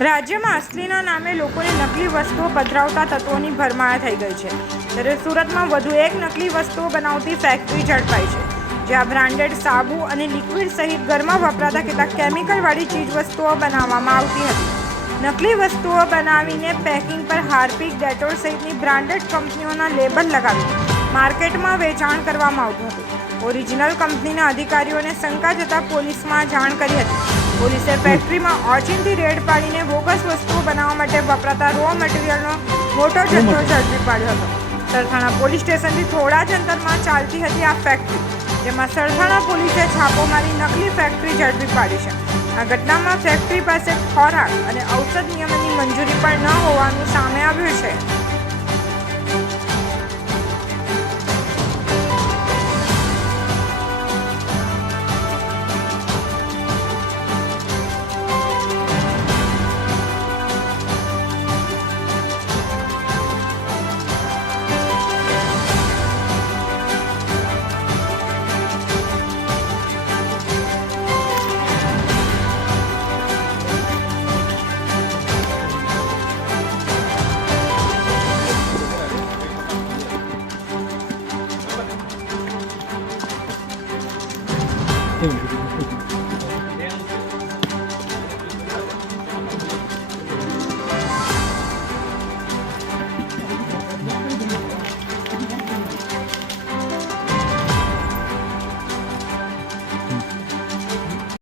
રાજ્યમાં અસલીના નામે લોકોને નકલી વસ્તુઓ પધરાવતા તત્વોની ભરમાર થઈ ગઈ છે, ત્યારે સુરતમાં વધુ એક નકલી વસ્તુઓ બનાવતી ફેક્ટરી ઝડપાઈ છે, જ્યાં બ્રાન્ડેડ સાબુ અને લિક્વિડ સહિત ઘરમાં વપરાતા કેટલાક કેમિકલવાળી ચીજવસ્તુઓ બનાવવામાં આવતી હતી। નકલી વસ્તુઓ બનાવીને પેકિંગ પર હાર્પિક, ડેટોલ સહિતની બ્રાન્ડેડ કંપનીઓના લેબલ લગાવી માર્કેટમાં વેચાણ કરવામાં આવતું હતું। ઓરિજિનલ કંપનીના અધિકારીઓને શંકા જતાં પોલીસમાં જાણ કરી હતી। પોલીસે ફેક્ટરીમાં ઓચિંતી રેડ પાડીને બોગસ વસ્તુઓ બનાવવા માટે વપરાતા રો મટીરિયલનો મોટો જથ્થો ઝડપી પાડ્યો હતો। સરથાણા પોલીસ સ્ટેશનથી થોડા જ અંતરમાં ચાલતી હતી આ ફેક્ટરી, જેમાં સરથાણા પોલીસે છાપો મારી નકલી ફેક્ટરી ઝડપી પાડી છે। આ ઘટનામાં ફેક્ટરી પાસે ખોરાક અને ઔષધ નિયમનની મંજૂરી પણ ન હોવાનું સામે આવ્યું છે। Thank you.